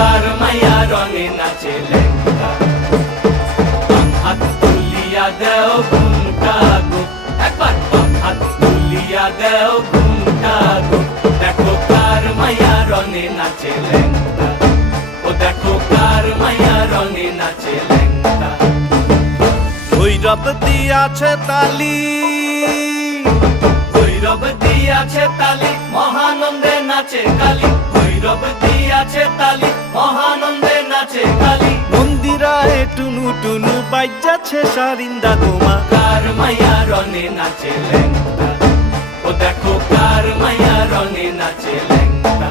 কার মাইয়া রঙে নাচে লেঙ্গা হাত তুলিয়া দেও ঘুমটা গো একবার হাত তুলিয়া দেও ঘুমটা গো দেখো কার মাইয়া রঙে নাচে লেঙ্গা ও দেখো কার মাইয়া রঙে নাচে লেঙ্গা ভৈরব দিয়াছে তালি ভৈরব দিয়াছে তালি মহানন্দে নাচে কালী ভৈরব দিয়াছে তালি মহানন্দে নাচে কালী মন্দিরায় টুনু টুনু বাজ্যাছে সারিন্দা গোমা কার মাইয়া রঙে নাচে লেঙ্গা ও দেখো কার মাইয়া রঙে নাচে লেঙ্গা